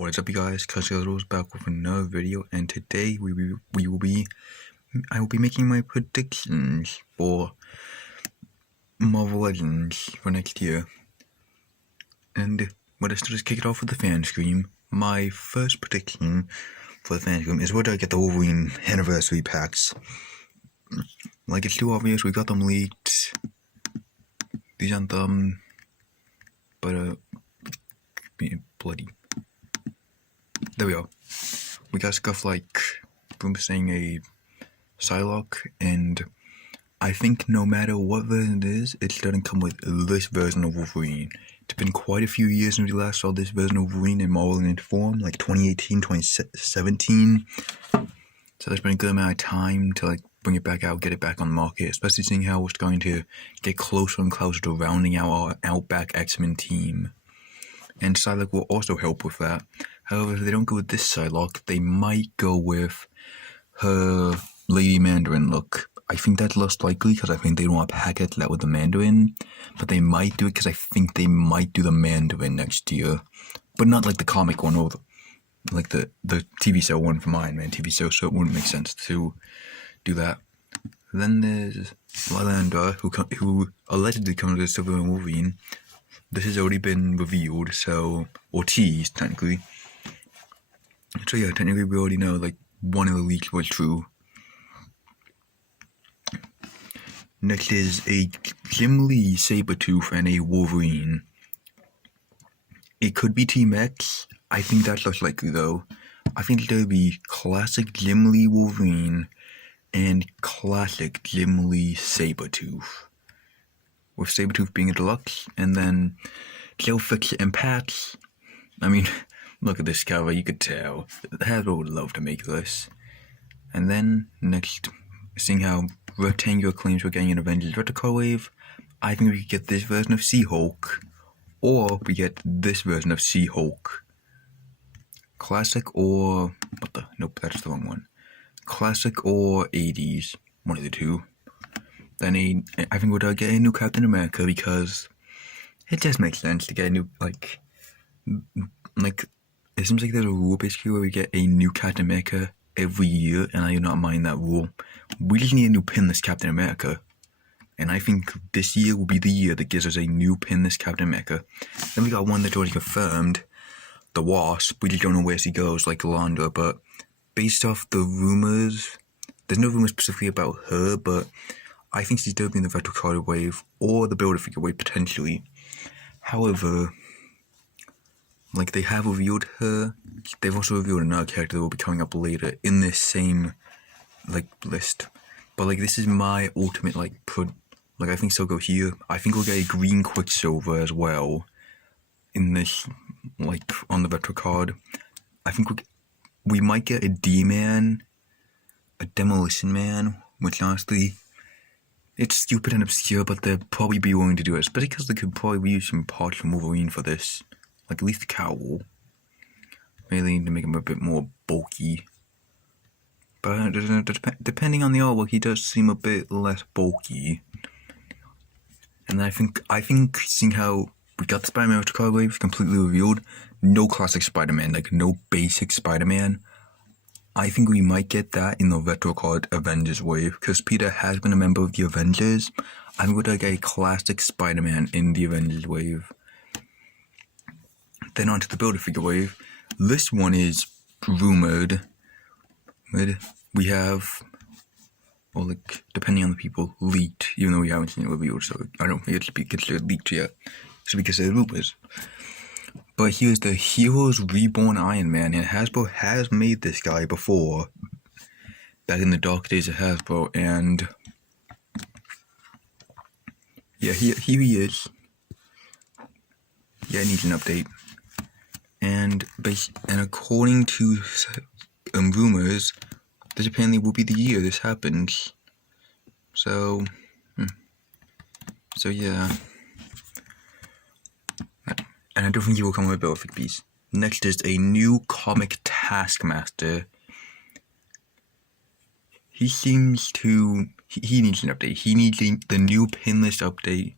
What is up, you guys? Casuals back with another video, and today I will be making my predictions for Marvel Legends for next year. And let's just kick it off with the fan stream. My first prediction for the fan stream is whether I get the Wolverine anniversary packs. Like, it's too obvious. We got them leaked. These aren't them, but bloody. There we go. We got stuff like Boom saying a Psylocke, and I think no matter what version it is, it doesn't come with this version of Wolverine. It's been quite a few years since we last saw this version of Wolverine in Marvel in form, like 2018, 2017. So there's been a good amount of time to bring it back out, get it back on the market, especially seeing how it's going to get closer and closer to rounding out our Outback X-Men team. And Psylocke will also help with that. However, if they don't go with this Psylocke, they might go with her Lady Mandarin look. I think that's less likely because I think they don't want to package that with the Mandarin. But they might do it because I think they might do the Mandarin next year. But not like the comic one or the TV show one from Iron Man TV show, so it wouldn't make sense to do that. Then there's Lilandra, who allegedly comes with Silver and Wolverine. This has already been revealed, or teased, technically. So yeah, technically we already know, one of the leaks was true. Next is a Jim Lee Sabretooth and a Wolverine. It could be Team X. I think that's less likely, though. I think there would be classic Jim Lee Wolverine and classic Jim Lee Sabretooth. With Sabretooth being a deluxe, and then Joe Fix and Pats. I mean, look at this cover, you could tell. Hasbro would love to make this. And then, next, seeing how Rectangular claims we're getting an Avengers Retro Wave, I think we could get this version of She-Hulk, or we get this version of She-Hulk. Classic or... Nope, that's the wrong one. Classic or 80s, one of the two. Then I think we'll get a new Captain America because it just makes sense to get a new, it seems like there's a rule basically where we get a new Captain America every year, and I do not mind that rule. We just need a new pinless Captain America, and I think this year will be the year that gives us a new pinless Captain America. Then we got one that's already confirmed, the Wasp. We just don't know where she goes, like Lilandra, but based off the rumors, there's no rumors specifically about her, but I think she's definitely in the Retro Card Wave or the Build-A-Figure Wave potentially. However, they have revealed her. They've also revealed another character that will be coming up later in this same list. But this is my ultimate I think she'll go here. I think we'll get a green Quicksilver as well in this on the Retro Card. I think we might get a D-Man, a Demolition Man, which honestly, it's stupid and obscure, but they'll probably be willing to do it, especially because they could probably use some parts from Wolverine for this. At least the cowl. Really need to make him a bit more bulky. But depending on the artwork, he does seem a bit less bulky. And I think seeing how we got the Spider-Man Retro Card Wave completely revealed, no classic Spider-Man, no basic Spider-Man. I think we might get that in the Retro Card Avengers Wave, because Peter has been a member of the Avengers. I'm going to get a classic Spider-Man in the Avengers Wave. Then onto the Build-A-Figure Wave. This one is rumored. We have, depending on the people, leaked, even though we haven't seen it revealed, so I don't think it's considered leaked yet. It's because of rumors. But here's the Heroes Reborn Iron Man, and Hasbro has made this guy before, back in the dark days of Hasbro, and yeah, here he is. Yeah, it needs an update. And according to rumors, this apparently will be the year this happens. So yeah. And I don't think he will come with a Build-A-Figure piece. Next is a new comic Taskmaster. He seems to... He needs an update. He needs the new pinless update.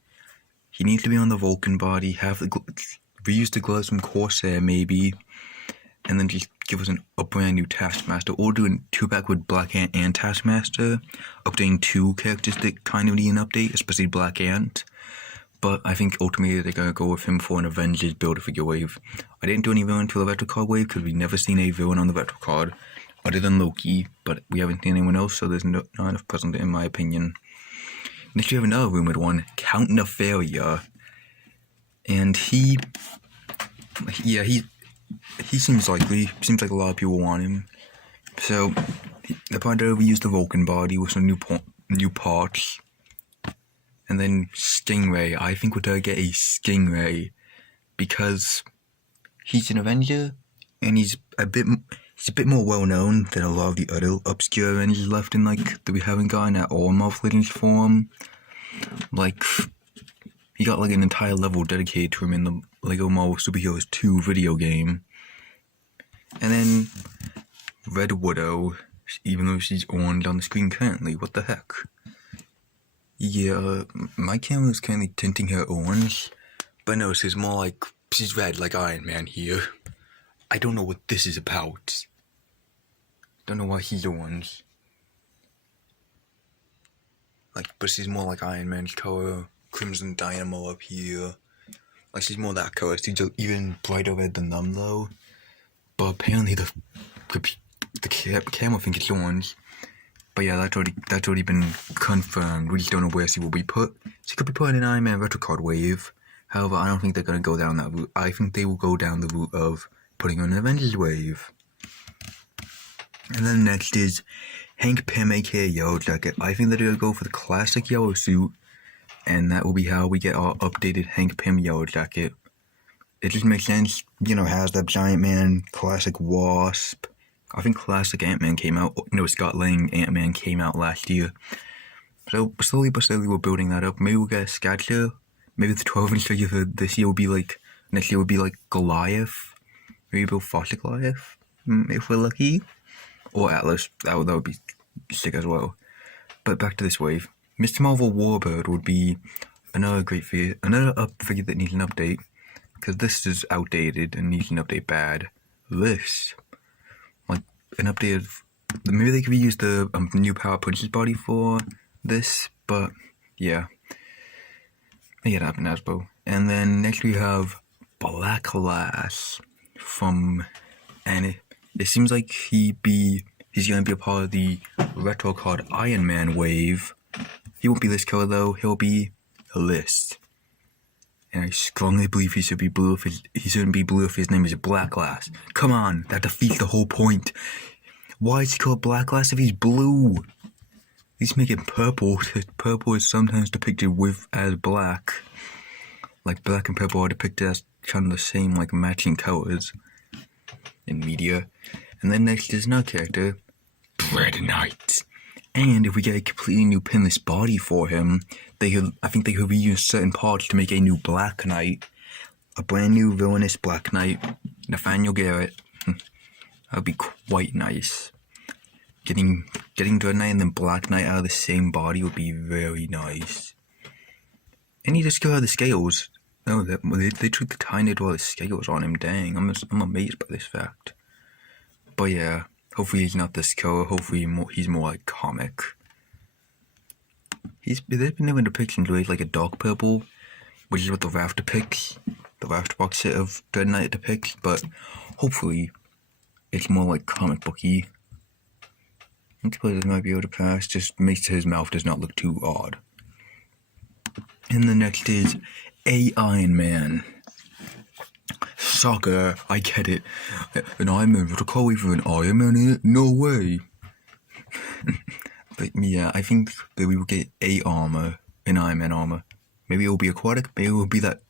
He needs to be on the Vulcan body, reuse the gloves from Corsair maybe, and then just give us a brand new Taskmaster, or do a 2-pack with Black Ant and Taskmaster, updating 2 characters that kind of need an update, especially Black Ant. But I think ultimately they're going to go with him for an Avengers Build-A-Figure wave. I didn't do any villain to the Retro Card wave because we've never seen a villain on the Retro Card other than Loki, but we haven't seen anyone else, so there's not enough precedent in my opinion. Next we have another rumored one, Count Nefaria. And he seems likely. Seems like a lot of people want him. So they're probably going to reuse the Vulcan body with some new parts. And then Stingray. I think we're going to get a Stingray because he's an Avenger and he's a bit more well known than a lot of the other obscure Avengers left in that we haven't gotten at all in Marvel Legends form. He got an entire level dedicated to him in the Lego Marvel Super Heroes 2 video game. And then Red Widow, even though she's orange on the screen currently, what the heck? Yeah, my camera is currently tinting her orange, but no, she's more like, she's red like Iron Man here. I don't know what this is about. Don't know why he's orange. But she's more like Iron Man's color. Crimson Dynamo up here. She's more that color. She's even brighter red than them though. But apparently the camera thinks it's orange. But yeah, that's already been confirmed. We just don't know where she will be put. She could be put in an Iron Man Retro Card wave. However, I don't think they're going to go down that route. I think they will go down the route of putting her in an Avengers wave. And then next is Hank Pym, aka Yellow Jacket. I think they're going to go for the classic yellow suit. And that will be how we get our updated Hank Pym Yellow Jacket. It just makes sense, has that Giant Man, classic Wasp. I think classic Ant-Man came out, Scott Lang Ant-Man came out last year. So slowly but steadily we're building that up. Maybe we'll get a Scatcher. Maybe the 12-inch figure for this year will be next year will be Goliath. Maybe Bill Foster Goliath, if we're lucky. Or Atlas, that would be sick as well. But back to this wave. Mr. Marvel Warbird would be another great figure, another figure that needs an update, because this is outdated and needs an update bad. This, an update of, maybe they could reuse the new Power Punches body for this, but yeah, make it happen, Asbo. And then next we have Black Lass and it seems like he's going to be a part of the Retro Card Iron Man wave. He won't be this color though, he'll be this. And I strongly believe he should be blue he shouldn't be blue if his name is Black Lass. Come on, that defeats the whole point. Why is he called Black Lass if he's blue? Let's make it purple. Purple is sometimes depicted as black. Black and purple are depicted as kind of the same, matching colors in media. And then next is another character, Dread Knight. And if we get a completely new pinless body for him, I think they could reuse certain parts to make a new Black Knight. A brand new villainous Black Knight. Nathaniel Garrett. That would be quite nice. Getting Dread Knight and then Black Knight out of the same body would be very nice. And he just got the scales. No, they took the tiny little scales on him. Dang, I'm amazed by this fact. But yeah. Hopefully he's not this color. Hopefully he's more like comic. There's been never depictions where he's a dark purple, which is what the Raft depicts. The Raft box set of Dread Knight depicts, but hopefully it's more like comic booky. I suppose it might be able to pass. Just makes his mouth does not look too odd. And the next is Iron Man. Soccer, I get it. An Iron Man, what a call for an Iron Man in it? No way. But yeah, I think that we will get an Iron Man armor. Maybe it will be aquatic, maybe it will be that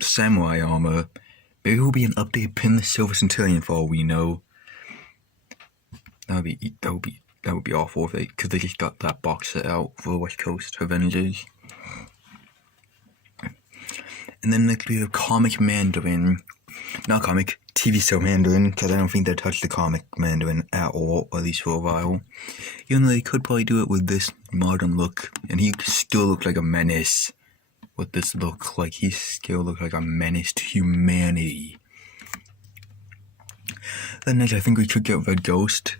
samurai armor. Maybe it will be an updated Pinless Silver Centurion for all we know. That would be awful if because they just got that box set out for the West Coast Avengers. And then next we have Comic Mandarin. Not comic, TV show Mandarin, because I don't think they touched the comic Mandarin at all, at least for a while. Even though they could probably do it with this modern look, and he still looked like a menace. With this look, he still looked like a menace to humanity. Then next, I think we could get Red Ghost.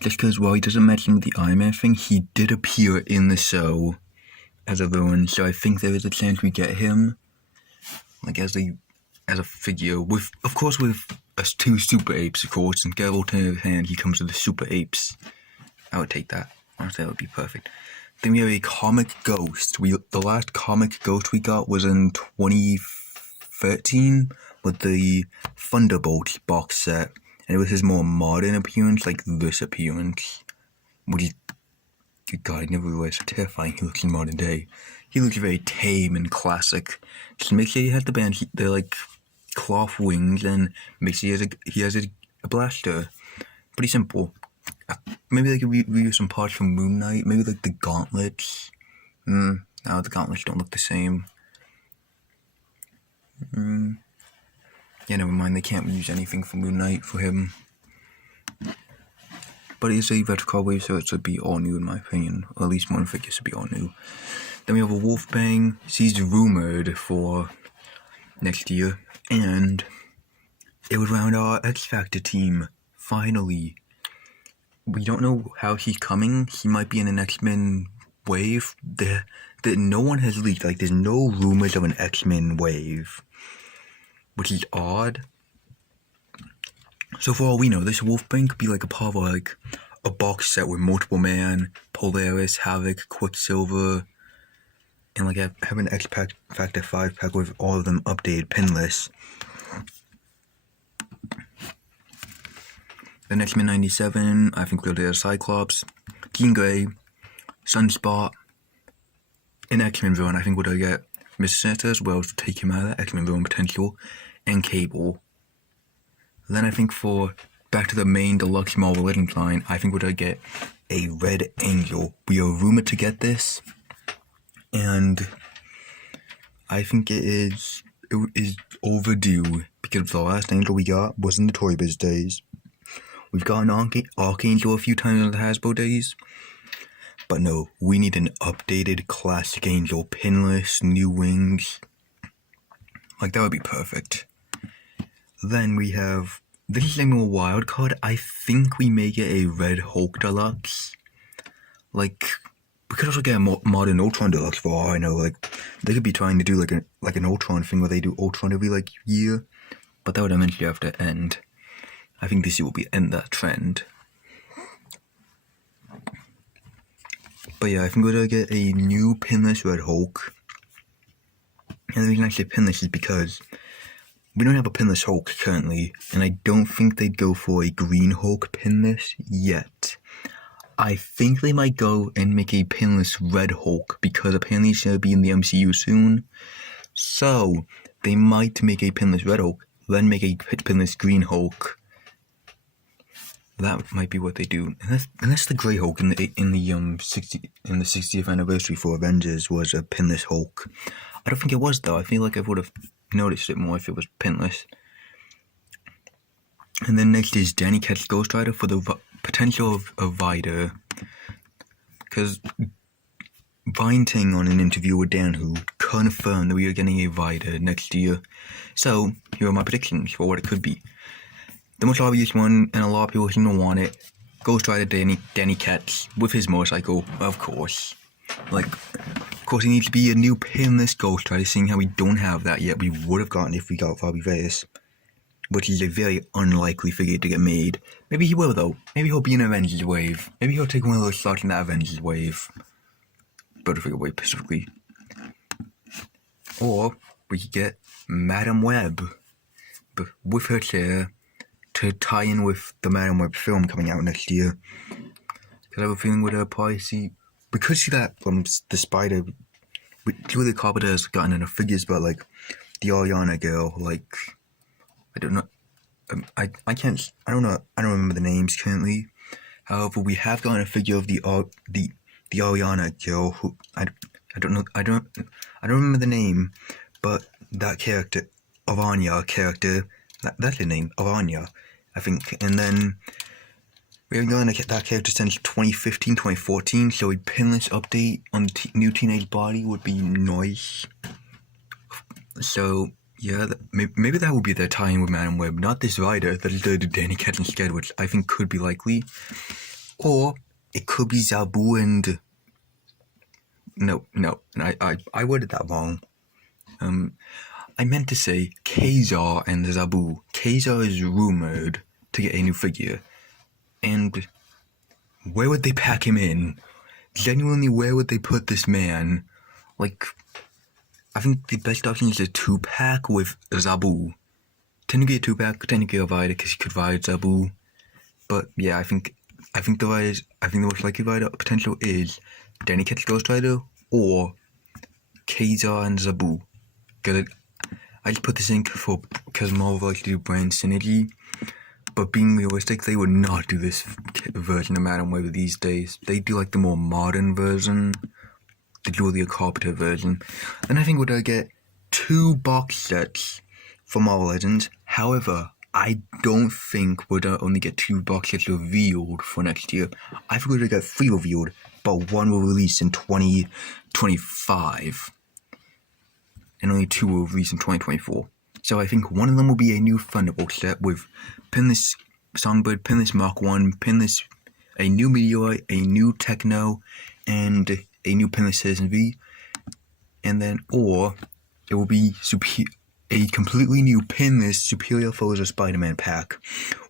Just because, while he doesn't mention the Iron Man thing, he did appear in the show as a villain, so I think there is a chance we get him, like as a figure, with, of course, with us 2 Super Apes, of course, and get alternative hand, he comes with the Super Apes. I would take that. Honestly, that would be perfect. Then we have a comic ghost. The last comic ghost we got was in 2013 with the Thunderbolt box set. And it was his more modern appearance, like this appearance. Which is, good God, I never realized how terrifying he looks in modern day. He looks very tame and classic. Just make sure he has the like cloth wings, and make sure he has a blaster. Pretty simple. Maybe they could reuse some parts from Moon Knight. Maybe like the gauntlets. No, the gauntlets don't look the same. Yeah, never mind. They can't use anything from Moon Knight for him. But it's a retro wave, so it should be all new in my opinion. Or at least one figure should be all new. Then we have a Wolfbang. She's rumored for next year. And it would round our X Factor team. Finally. We don't know how he's coming. He might be in an X-Men wave. That no one has leaked. Like, there's no rumors of an X-Men wave. Which is odd. So for all we know, this Wolfbang could be like a part of like a box set with Multiple Man, Polaris, Havoc, Quicksilver, and like have an X Factor 5-pack with all of them updated pinless. The X-Men 97, I think we'll do a Cyclops, Jean Grey, Sunspot, an X-Men villain. I think we'll get Mr. Sinister as well to take him out of that X-Men villain potential, and Cable. Then I think for back to the main deluxe Marvel Legends line, I think we're gonna get a Red Angel. We are rumored to get this, and I think it is overdue because the last Angel we got was in the Toy Biz days. We've got an Archangel a few times in the Hasbro days, but no, we need an updated classic Angel, pinless, new wings. Like, that would be perfect. Then we have, this is a more wild card. I think we may get a Red Hulk Deluxe. Like, we could also get a modern Ultron Deluxe for all I know. Like, they could be trying to do like an Ultron thing where they do Ultron every like year, but that would eventually have to end. I think this year will end that trend. But yeah, I think we're gonna get a new pinless Red Hulk. And the reason I say pinless is because we don't have a pinless Hulk currently, and I don't think they'd go for a Green Hulk pinless yet. I think they might go and make a pinless Red Hulk, because apparently it's gonna be in the MCU soon. So, they might make a pinless Red Hulk, then make a pinless Green Hulk. That might be what they do. Unless the Grey Hulk in the 60th anniversary for Avengers was a pinless Hulk. I don't think it was though. I feel like I would have noticed it more if it was pinless. And then next is Danny Ketch's Ghost Rider for the potential of Vider. Because Vine Ting on an interview with Dan who confirmed that we are getting a Vider next year. So, here are my predictions for what it could be. The most obvious one, and a lot of people seem to want it, Ghost Rider Danny Ketch with his motorcycle, of course. Like, of course he needs to be a new pinless Ghost Rider, seeing how we don't have that yet. We would have gotten it if we got Fabi Vegas, which is a very unlikely figure to get made. Maybe he will though. Maybe he'll be in Avengers Wave. Maybe he'll take one of those slots in that Avengers Wave. Butterfigure Wave specifically. Or we could get Madam Web with her chair to tie in with the Madam Web film coming out next year. Because I have a feeling we'd probably see, because see that from the Spider, Julia Carpenter has gotten enough figures about like the Ariana girl, like, I don't know, I don't remember the names currently. However, we have gotten a figure of the Ariana girl who, I don't remember the name, but that character, Aranya character, that's her name, Aranya, I think. And then we're going to get that character since 2015, 2014, so a pinless update on the new Teenage Body would be nice. So, Yeah, maybe that would be their tie-in with Madam Web, not this Rider that they do Danny Ketch instead, which I think could be likely. Or it could be Zabu and... No, I worded that wrong. I meant to say Kazar and Zabu. Kazar is rumored to get a new figure. And where would they pack him in? Genuinely, where would they put this man? Like, I think the best option is a 2-pack with Zabu. Technically a 2-pack, technically a Rider, because he could ride Zabu. But yeah, I think the most likely Rider potential is Danny Ketch Ghost Rider or Kazar and Zabu. Because I just put this in because Marvel likes to do brand synergy. But being realistic, they would not do this version of Madam Web these days. They do like the more modern version, the Julia Carpenter version. And I think we're going to get 2 box sets for Marvel Legends. However, I don't think we're going to only get 2 box sets revealed for next year. I think we're going to get 3 revealed, but 1 will release in 2025. And only 2 will release in 2024. So I think one of them will be a new Thunderbolt set with Pinless Songbird, Pinless Mark 1, Pinless, a new Meteorite, a new Techno, and a new Pinless Citizen V. And then, or it will be a completely new Pinless Superior Foes of Spider-Man pack.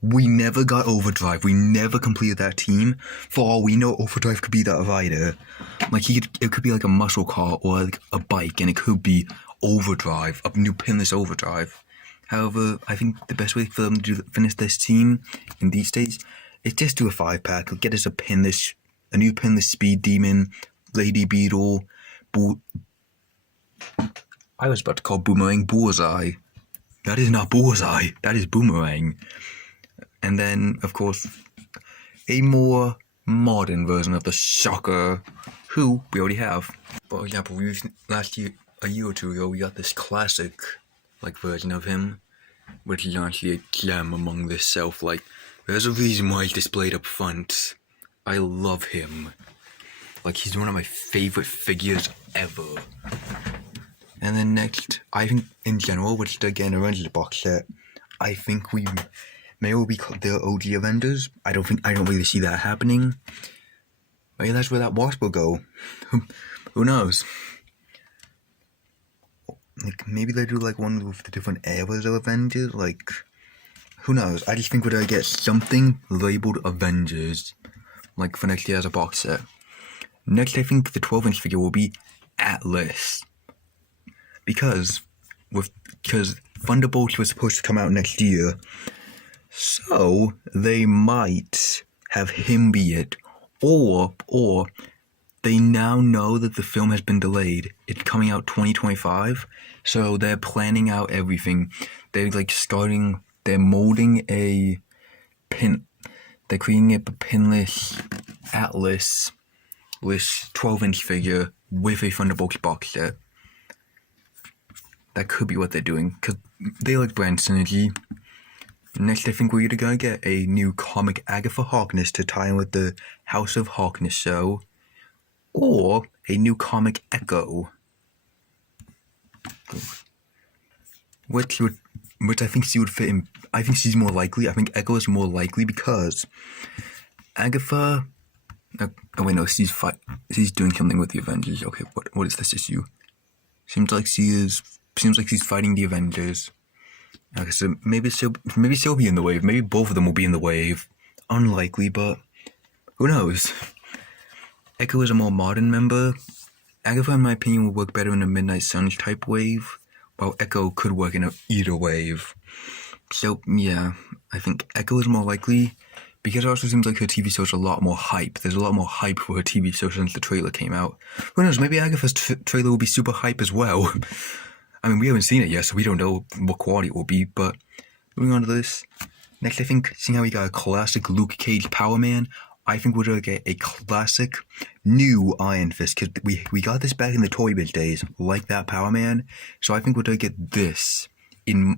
We never got Overdrive. We never completed that team. For all we know, Overdrive could be that Rider. Like, it could be like a muscle car or like a bike, and it could be Overdrive, a new Pinless Overdrive. However, I think the best way for them to finish this team in these days is just do a 5-pack. Get us a new Pinless Speed Demon, Lady Beetle, I was about to call Boomerang Bullseye. That is not Bullseye, that is Boomerang. And then, of course, a more modern version of the Shocker, who we already have. For example, a year or 2 ago, we got this classic, version of him, which is honestly a gem among this self. There's a reason why he's displayed up front. I love him. He's one of my favorite figures ever. And then next, I think in general, which again arranged the box set, I think we may all be the OG Avengers. I don't really see that happening. Maybe that's where that Wasp will go. Who knows? Maybe they do one with the different eras of Avengers. Who knows? I just think we're gonna get something labeled Avengers, for next year as a box set. Next, I think the 12-inch figure will be Atlas. Because Thunderbolt was supposed to come out next year, so they might have him be it, or they now know that the film has been delayed. It's coming out 2025, so they're planning out everything. They're they're molding a pin. They're creating a pinless Atlas 12-inch figure with a Thunderbolt box set. That could be what they're doing, because they like brand synergy. Next, I think we're either going to get a new comic Agatha Harkness to tie in with the House of Harkness show, or a new comic Echo. Which I think she would fit in. I think she's more likely. I think Echo is more likely because Agatha... Oh wait, no, she's doing something with the Avengers. Okay, what is this issue? Seems like she's fighting the Avengers. Okay, so maybe she'll be in the wave. Maybe both of them will be in the wave. Unlikely, but who knows? Echo is a more modern member. Agatha, in my opinion, will work better in a Midnight Suns type wave, while Echo could work in either wave. So yeah, I think Echo is more likely. Because it also seems like her TV show is a lot more hype. There's a lot more hype for her TV show since the trailer came out. Who knows, maybe Agatha's trailer will be super hype as well. I mean, we haven't seen it yet, so we don't know what quality it will be, but moving on to this. Next, I think, seeing how we got a classic Luke Cage Power Man, I think we're going to get a classic new Iron Fist, because we got this back in the Toy Biz days, like that Power Man, so I think we're going to get this in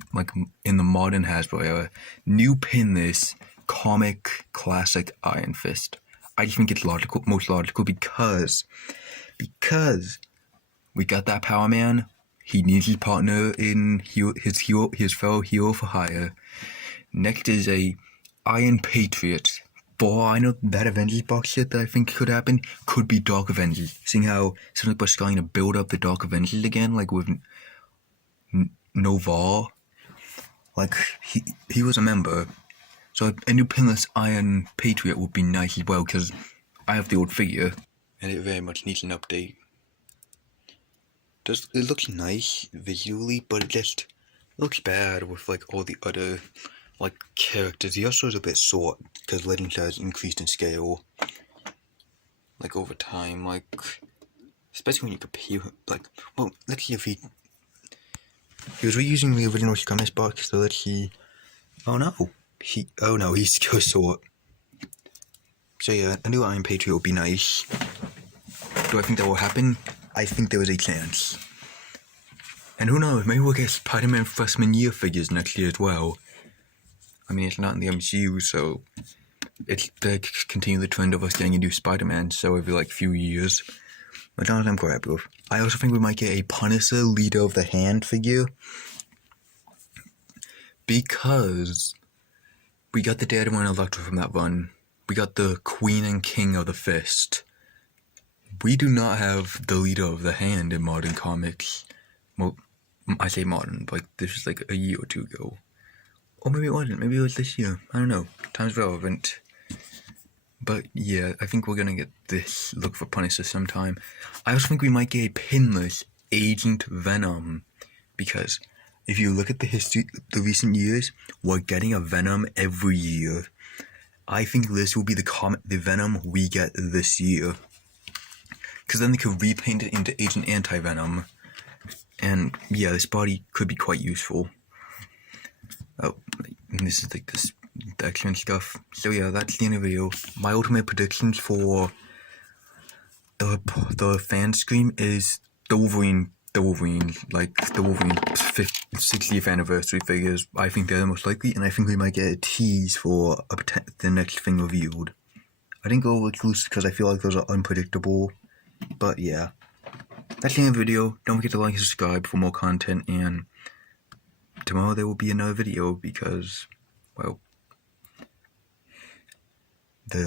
the modern Hasbro era. New pinless comic classic Iron Fist. I just think it's most logical because we got that Power Man. he needs his partner in his fellow hero for hire. Next is a Iron Patriot. Boy, I know that Avengers box set that I think could happen could be Dark Avengers. Seeing how something about starting to build up the Dark Avengers again, like with Nova. Like, he was a member. So a new pinless Iron Patriot would be nice as well, because I have the old figure, and it very much needs an update. It looks nice visually, but it just looks bad with like all the other like characters. He also is a bit short because Legends has increased in scale, like over time. Like, especially when you compare, like, well, let's see if he was reusing the original Skirmish box. So let's see. Oh no, he's so short. So yeah, a new Iron Patriot would be nice. Do I think that will happen? I think there is a chance. And who knows, maybe we'll get Spider-Man freshman year figures next year as well. I mean, it's not in the MCU, so they continue the trend of us getting a new Spider-Man, so every like few years. But not I'm quite happy with. I also think we might get a Punisher Leader of the Hand figure. Because we got the Daredevil and Elektra from that run. We got the Queen and King of the Fist. We do not have the Leader of the Hand in modern comics. Well, I say modern, like this is like a year or two ago. Or maybe it wasn't, maybe it was this year. I don't know. Time's relevant. But yeah, I think we're gonna get this look for Punisher sometime. I also think we might get a pinless Agent Venom. Because if you look at the history, the recent years, we're getting a Venom every year. I think this will be the Venom we get this year. Because then they could repaint it into Agent Anti-Venom. And yeah, this body could be quite useful. Oh, and this is like the X-Men stuff. So yeah, that's the end of the video. My ultimate predictions for the fan scream is the Wolverine, like the Wolverine 60th anniversary figures. I think they're the most likely, and I think we might get a tease for the next thing revealed. I didn't go with loose because I feel like those are unpredictable, but yeah. That's the end of the video. Don't forget to like and subscribe for more content, and tomorrow there will be another video because, well, they're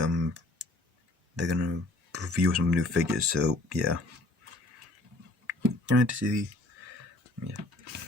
gonna reveal some new figures, so yeah. Yeah.